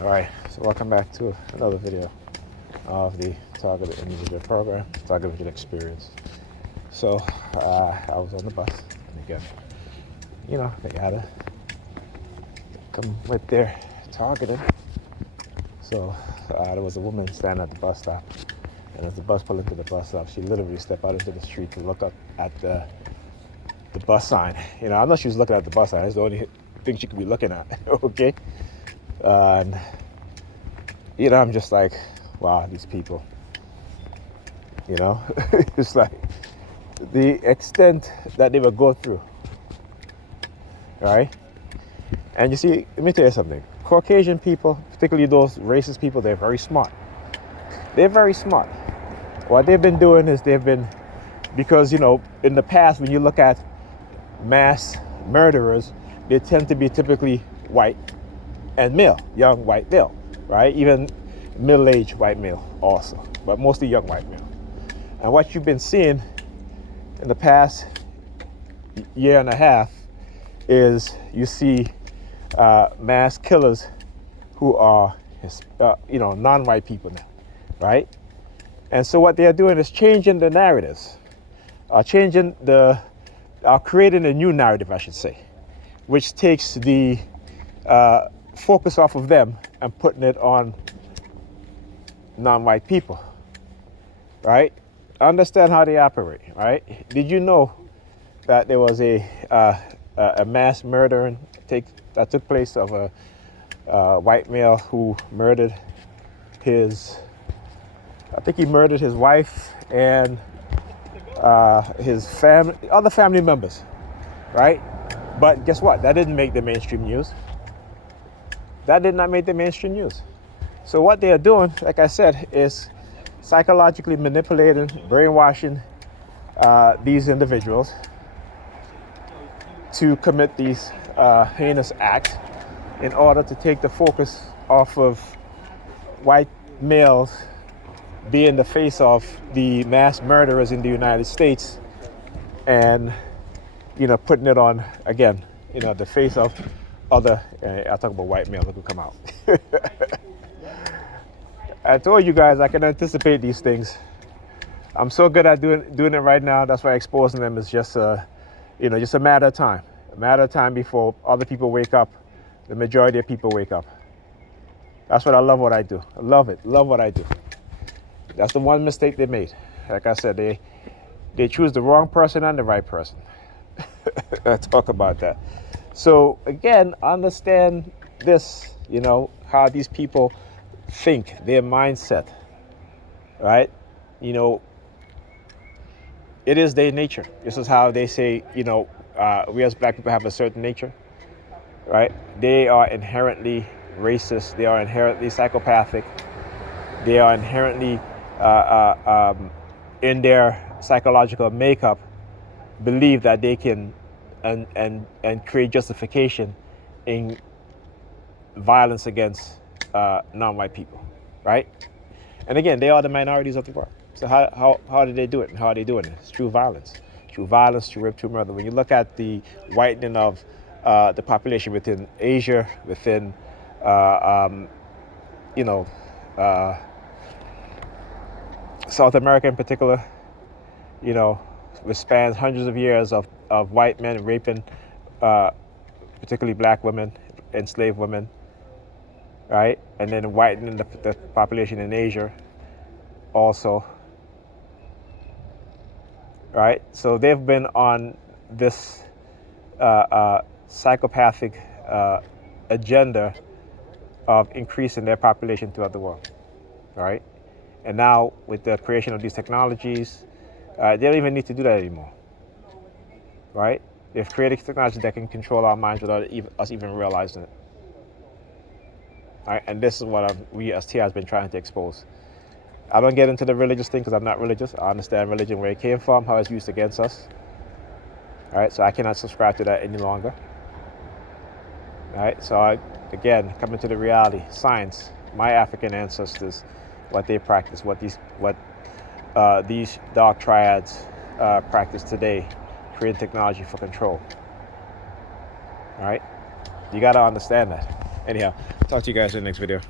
All right, so welcome back to another video of the Targeted Individual Program, Targeted Individual Experience. So I was on the bus, and again, they gotta come with their targeting. So there was a woman standing at the bus stop, and as the bus pulled into the bus stop, she literally stepped out into the street to look up at the bus sign. I know she was looking at the bus sign. It's the only thing she could be looking at. Okay. And I'm just like, wow, these people. It's like the extent that they would go through, right? And you see, let me tell you something. Caucasian people, particularly those racist people, they're very smart. They're very smart. What they've been doing is because in the past, when you look at mass murderers, they tend to be typically white and male, young white male, right? Even middle-aged white male also, but mostly young white male. And what you've been seeing in the past year and a half is you see mass killers who are non-white people now, right? And so what they're doing is changing the narratives, creating a new narrative, I should say, which takes the focus off of them and putting it on non-white people, right? Understand how they operate, right? Did you know that there was a mass murder that took place of a white male who murdered I think he murdered his wife and his other family members, right? But guess what? That didn't make the mainstream news. That did not make the mainstream news. So what they are doing, like I said, is psychologically manipulating, brainwashing these individuals to commit these heinous acts in order to take the focus off of white males being the face of the mass murderers in the United States and, putting it on, again, the face of other, I'll talk about white males who come out. I told you guys I can anticipate these things. I'm so good at doing it right now. That's why exposing them is just a matter of time. A matter of time before other people wake up. The majority of people wake up. That's what I love what I do. I love it. Love what I do. That's the one mistake they made. Like I said, they choose the wrong person and the right person. I talk about that. So again, understand this, how these people think, their mindset, right? It is their nature. This is how they say, we as black people have a certain nature, right? They are inherently racist. They are inherently psychopathic. They are inherently, in their psychological makeup, believe that they can and create justification in violence against non-white people, right? And again, they are the minorities of the world. So how do they do it? And how are they doing it? It's through violence, through rape, through murder. When you look at the whitening of the population within Asia, within South America in particular, which spans hundreds of years of white men raping particularly black women, enslaved women, right? And then whitening the population in Asia also, right? So they've been on this psychopathic agenda of increasing their population throughout the world, right? And now with the creation of these technologies, they don't even need to do that anymore, right? They've created technology that can control our minds without us even realizing it. All right? And this is what we as TI has been trying to expose. I don't get into the religious thing because I'm not religious. I understand religion, where it came from, how it's used against us. All right, so I cannot subscribe to that any longer. All right, so again, coming to the reality, science, my African ancestors, what they practice, what these dark triads practice today, creating technology for control. All right, you got to understand that. Anyhow, talk to you guys in the next video.